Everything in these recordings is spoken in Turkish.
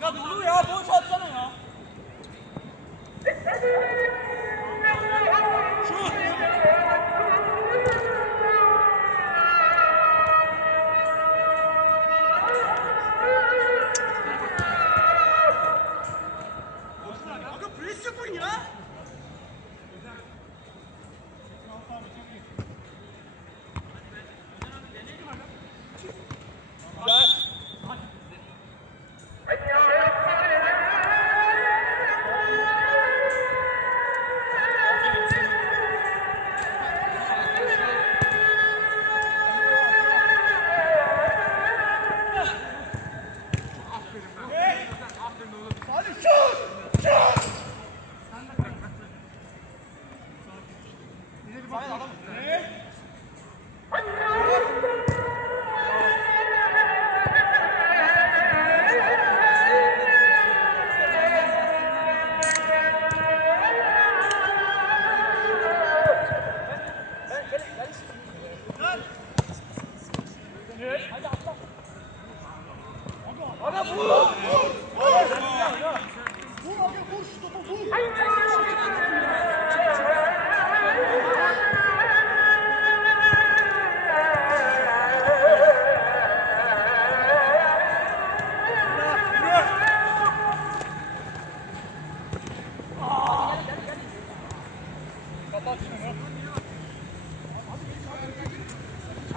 Aga dolu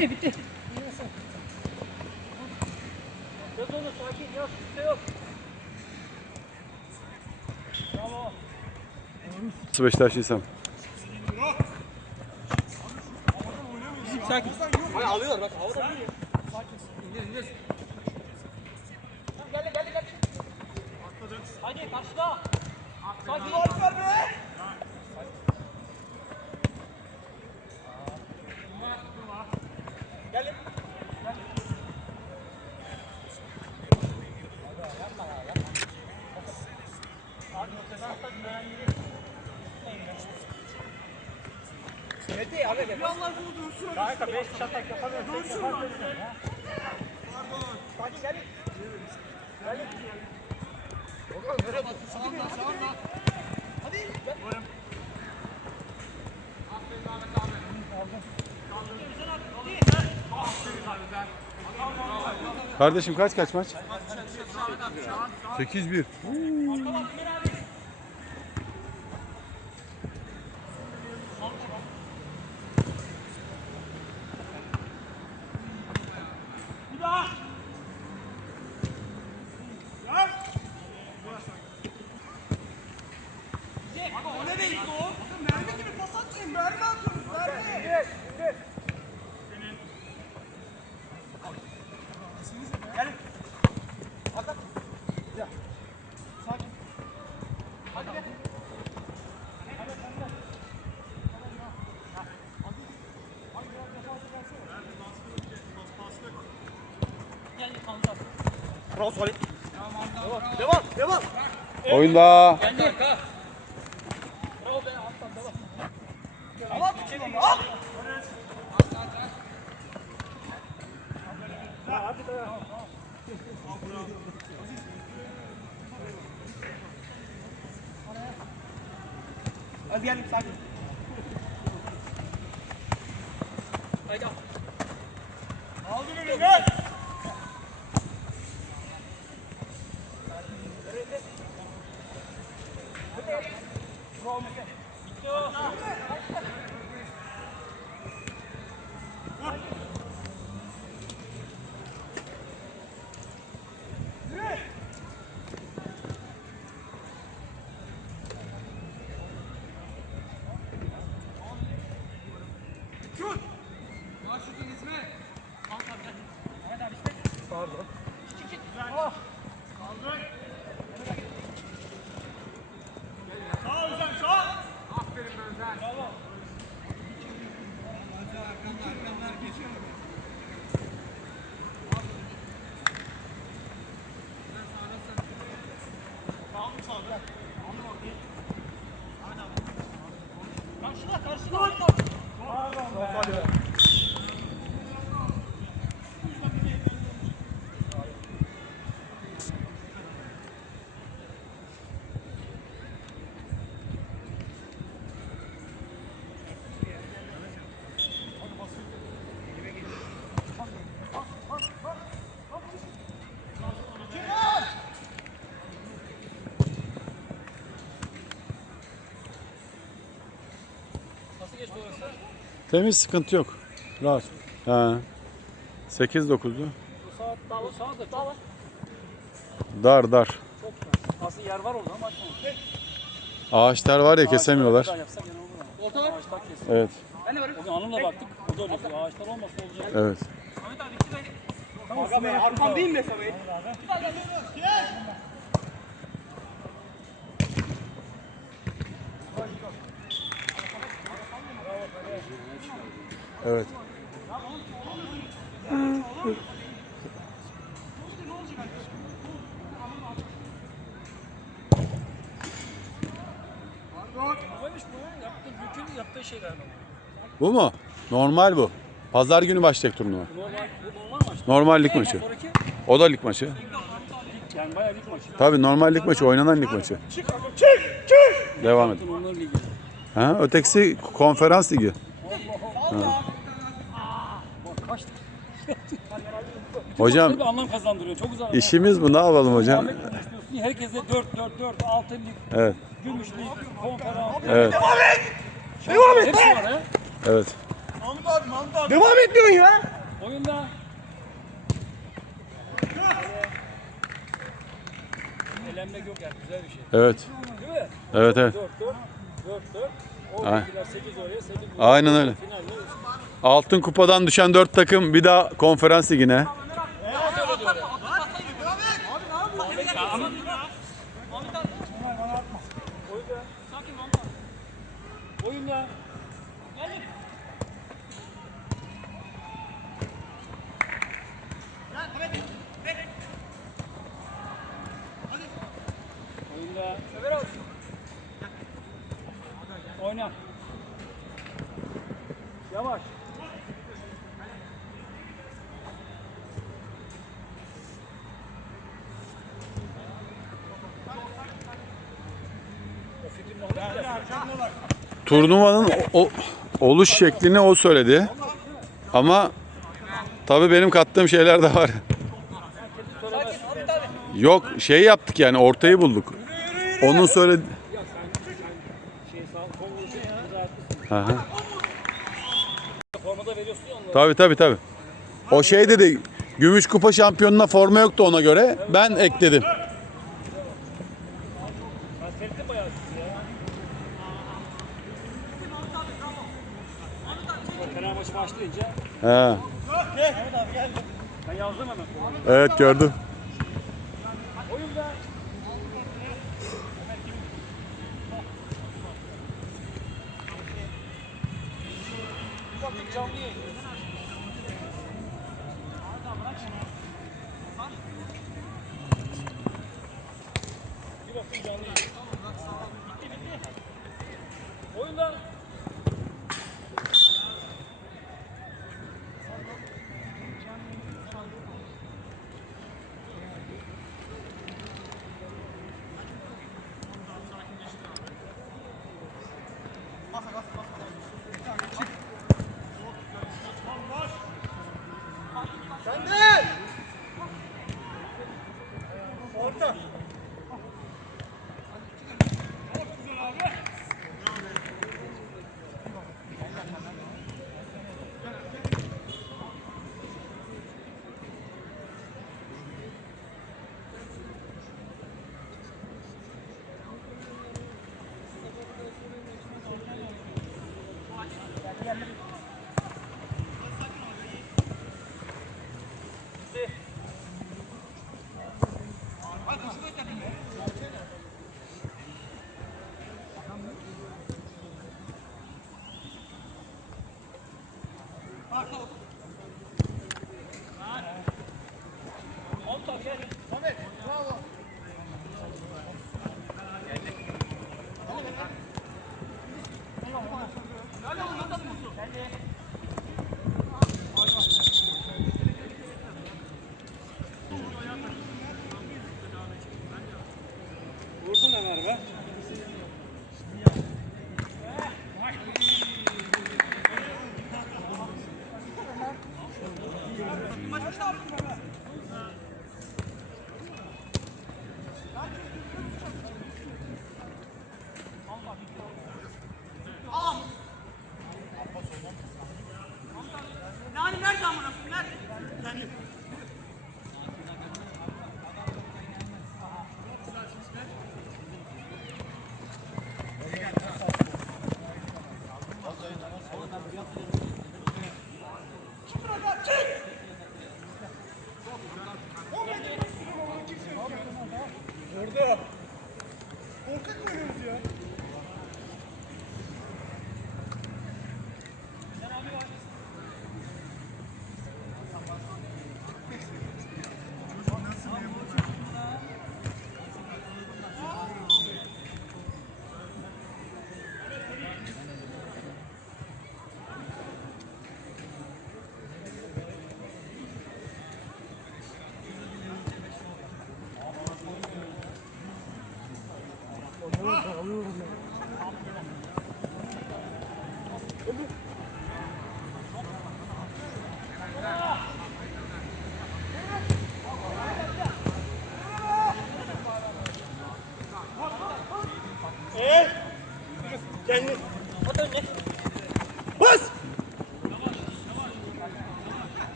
Bitti bitti. Yaz onu sakin yaz. Kimse yok. Bravo. Nasıl Beşiktaşlıysam. Sakin. Hayır alıyorlar bak havada duruyor. İndir indir. Gel gel gel. Hadi karşıda. Sakin Alper be. Gelin. Gel. Abi o sefer hatta güvenli. Mete abi gel. Yallah bunu dursun. Kanka 5 şatak yapamıyorsun. Dursun lan. Pardon. Sakin gelin. Gelin. Okan nereye battın? Sağında sağında. Hadi. Gel. Aferin Ahmet abi. Aldım. Aldım. Güzel abi. Hadi. Kardeşim kaç kaç maç? 8-1. O ne değil o? Mermi gibi pas atmayın. Mermi atıyoruz. Mermi. Gelin. Hakan. Ya. Sakin. Hadi be. Hadi sen de. Bravo Salih. Devam, devam, devam. Oyunda. Al Rome again. Temiz sıkıntı yok. Rahat. Ha. 8-9'du. Saat daha saat da daha var. Dar dar. Çok dar. Aslında yer var orada ama açmamış. Ağaçlar var ya kesemiyorlar. Yapsak gene olur ama. Ağaçlar kesin. Evet. Ben de varım. O gün hanımla baktık. O da öyle. Ağaçlar olmasa olacak. Evet. Ahmet abi iki beni. Aga be, arkam değil mi Samet? Evet. Bu. Mu? Normal bu. Pazar günü başlayacak turnuva. Normal, lig maçı. O da lig maçı. maçı. Tabii normal lig maçı, oynanan lig maçı. Devam et. Ha, ötekisi konferans ligi. Hocam Bir anlam kazandırıyor. Çok güzel. işimiz bu ne yapalım hocam? Herkese 4 4 4 6 lig, Evet. gümüş lig, konferans. Evet. Devam et. Devam et Hepsi var ha. Evet. Mahmut abi, Mahmut abi. Devam etmiyorsun ya. Oyunda. Elenmek yok yani güzel bir şey. Evet. Değil mi? Evet evet. 4 4 4 4 Aynen. Oradakiler 8 oraya 8 buraya. Aynen öyle. Altın kupadan düşen 4 takım bir daha konferans ligine. oyunda Turnuvanın o, o- oluş şeklini o söyledi. Ama Tabii benim kattığım şeyler de var. Yok şey yaptık yani ortayı bulduk. Onun söyledi. Onları. Tabii tabii tabii. O şey dedi. Gümüş kupa şampiyonuna forma yoktu ona göre. Ben ekledim. Ben seyrettim bayağı sizi ya. O Fener maçı başlayınca He. ben yazdım hemen. Evet gördüm.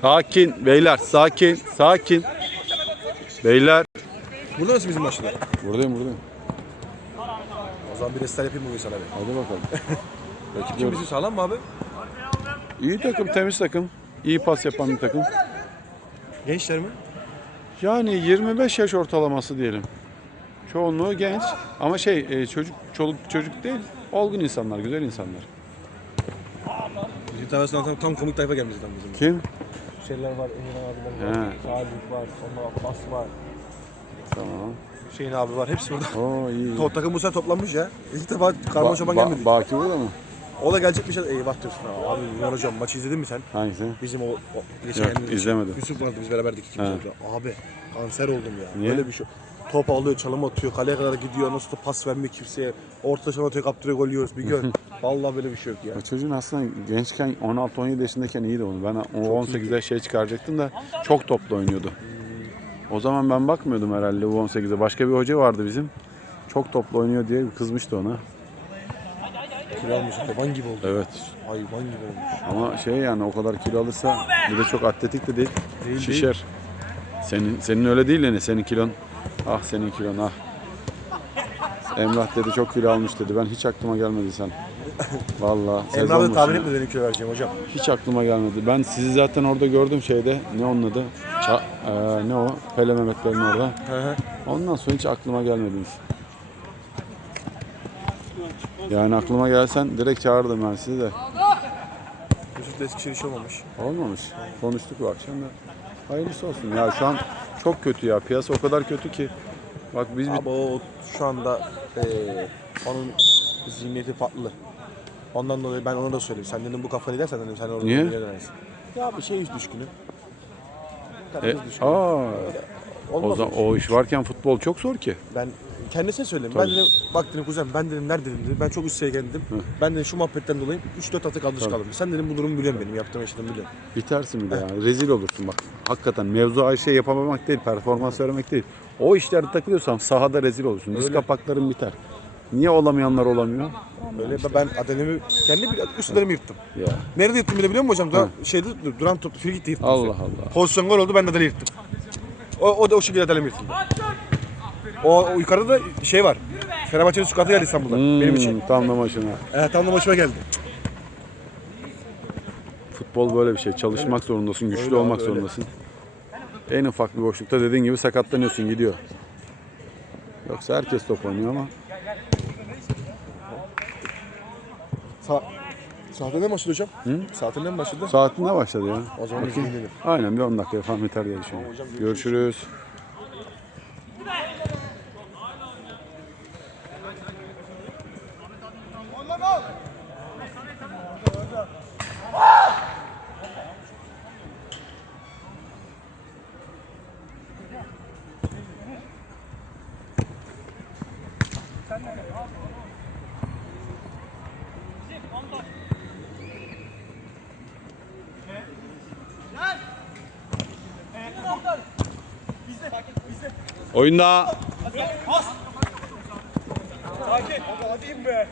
Sakin beyler sakin sakin. Beyler Burada mısın bizim maçta? Buradayım buradayım. O zaman bir restart yapayım bugün sana bir. Hadi bakalım. Kim bizim sağlam mı abi? İyi takım, temiz takım. İyi pas yapan bir takım. Gençler mi? Yani 25 yaş ortalaması diyelim. Çoğunluğu genç ama şey e, çocuk çoluk çocuk değil. Olgun insanlar, güzel insanlar. Bizim tanesinden tam, tam komik tayfa gelmiş tam bizim. Kim? Şeyler var, Emin abiler var, He. Salih var, sonra Abbas var, Tamam. Hüseyin abi var. Hepsi burada. Oo iyi. To takım bu sefer toplanmış ya. İlk defa Karman Ba- Şaban Ba- gelmedi. Baki burada mı? o da gelecekmiş. Eyvah diyorsun. Ha, Abi Ünal hocam maçı izledin mi sen? Hangisi? Bizim o, o geçen Yok, izlemedim. Yusuf vardı biz beraberdik ikimiz orada. Abi kanser oldum ya. Niye? Böyle bir şey. Top alıyor, çalım atıyor, kaleye kadar gidiyor. Nasıl da pas vermiyor kimseye. Orta çalım atıyor, kaptırıyor, gol yiyoruz. Bir gör. Vallahi böyle bir şey yok ya. O çocuğun aslında gençken 16-17 yaşındayken iyiydi onu. Ben o 18'de şey çıkaracaktım da çok toplu oynuyordu. O zaman ben bakmıyordum herhalde U18'e. Başka bir hoca vardı bizim. Çok toplu oynuyor diye kızmıştı ona. Kilo almış. Hayvan gibi oldu. Evet. Hayvan gibi olmuş. Ama şey yani o kadar kilo alırsa bir de çok atletik de değil. Değil, şişer. Senin senin öyle değil yani senin kilon. Ah senin kilon ah. Emrah dedi çok kilo almış dedi. Ben hiç aklıma gelmedi sen. Sezon abi de tahmin etmedi benim kilo vereceğim hocam. Hiç aklıma gelmedi. Ben sizi zaten orada gördüm şeyde. Ne onun adı? Ça- eee, ne o? Pele Mehmetlerin orada. Ondan sonra hiç aklıma gelmediniz. Yani aklıma gelsen direkt çağırdım ben sizi de. Yusuf da Eskişehir iş olmamış. Olmamış. Konuştuk bu akşam da. Hayırlısı olsun. Ya şu an çok kötü ya. Piyasa o kadar kötü ki. Bak biz bir... O şu anda eee onun zihniyeti farklı. Ondan dolayı ben ona da söyleyeyim. Sen dedim bu kafayı dersen dedim sen orada Niye? dönersin? Ya bir şey düşkünü. E, Herkes düşkünü. aa, Olmaz zaman, o iş. o iş varken futbol çok zor ki. Ben kendisine söyledim. Ben Tabii. dedim bak dedim kuzen ben dedim nerede dedim. dedim, Ben çok üst seviyeye geldim. Ben dedim şu muhabbetten dolayı 3-4 hafta kalmış kaldım. Sen dedim bu durumu biliyorsun benim yaptığım yaşadığımı biliyorsun. Bitersin bir de yani. Rezil olursun bak. Hakikaten mevzu ay şey yapamamak değil, performans vermek değil. O işlerde takılıyorsan sahada rezil olursun. Diz Öyle. kapakların biter. Niye olamayanlar olamıyor? Öyle ben adenemi kendi üstlerimi yırttım. Ya Nerede yırttım bir de biliyor musun hocam? Duran, şeyde duran top frikikte yırttım. Allah Allah. Pozisyon gol oldu ben de adele yırttım. O, o da o şekilde adele yırttım. O, o yukarıda da şey var. Fenerbahçe'nin su kartı geldi İstanbul'dan benim için. Hmm, tam da başına. Evet tam da başıma geldi. Futbol böyle bir şey. Çalışmak zorundasın, güçlü Öyle olmak abi, öyle. zorundasın. En ufak bir boşlukta dediğin gibi sakatlanıyorsun, gidiyor. Yoksa herkes top oynuyor ama Sa Saatinde mi başladı hocam? Hı? Saatinde mi başladı? saatinde başladı ya. O zaman izleyelim. Aynen bir 10 dakika falan biter diye düşünüyorum. Görüşürüz. Oyunda Sakin. Hadi in be.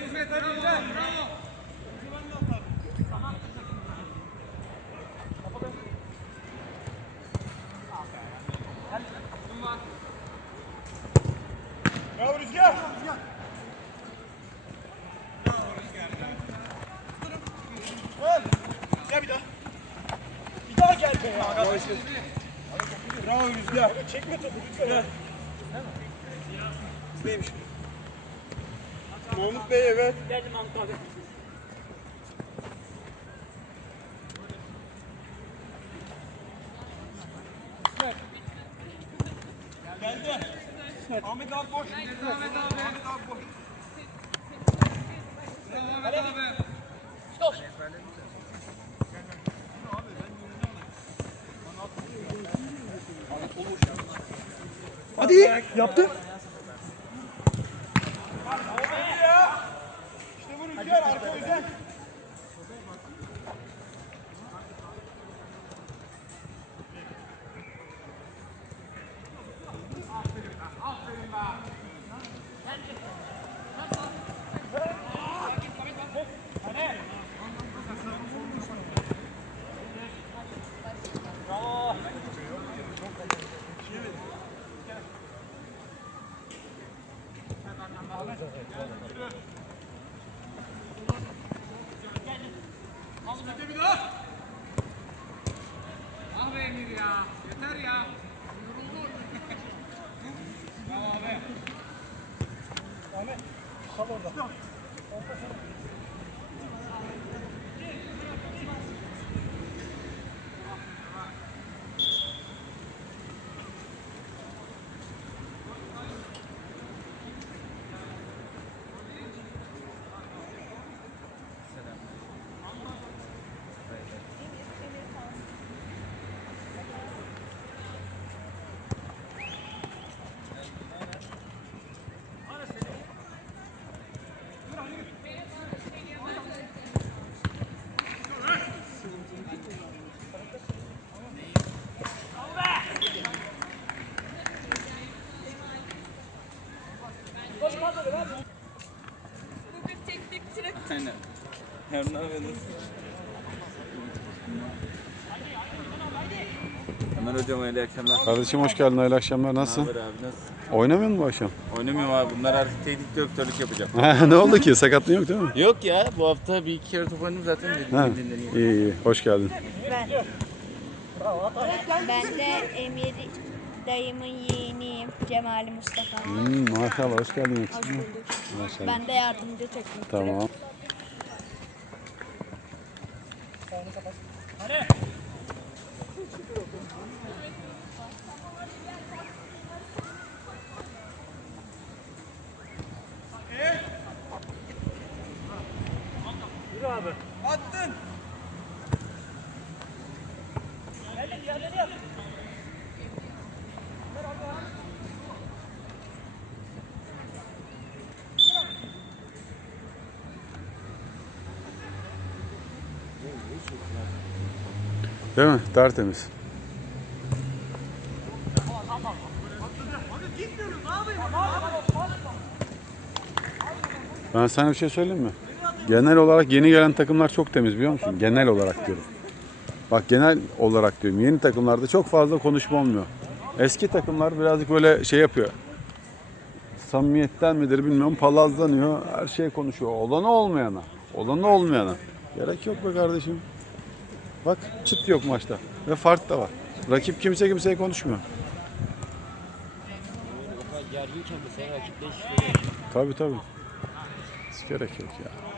どうぞ。Hadi yaptı. Ah Yarın ne yapıyorsunuz? Ömer hocam hayırlı akşamlar. Kardeşim hoş geldin. Hayırlı akşamlar. Nasılsın? haber abi nasılsın? Oynamıyor musun bu akşam? Oynamıyorum abi bunlar artık teknik direktörlük yapacak. ne oldu ki? Sakatlığın yok değil mi? Yok ya bu hafta bir iki kere top oynadım zaten dedim Ha. dinleneyim. İyi iyi. Hoş geldin. Ben de Emir dayımın yeğeniyim. Cemali Mustafa. Hmm, maşallah hoş geldin. Hoş bulduk. Maşallah. Ben de yardımcı teknik Tamam. Yürü Değil mi? Tertemiz. Ben sana bir şey söyleyeyim mi? Genel olarak yeni gelen takımlar çok temiz biliyor musun? Genel olarak diyorum. Bak genel olarak diyorum. Yeni takımlarda çok fazla konuşma olmuyor. Eski takımlar birazcık böyle şey yapıyor. Samimiyetten midir bilmiyorum palazlanıyor. Her şey konuşuyor. Olanı olmayana. Olanı olmayana. Gerek yok be kardeşim. Bak çıt yok maçta. Ve fark da var. Rakip kimse kimseye konuşmuyor. Gerginken mesela rakip 5 Tabii tabii. Hiç gerek yok ya.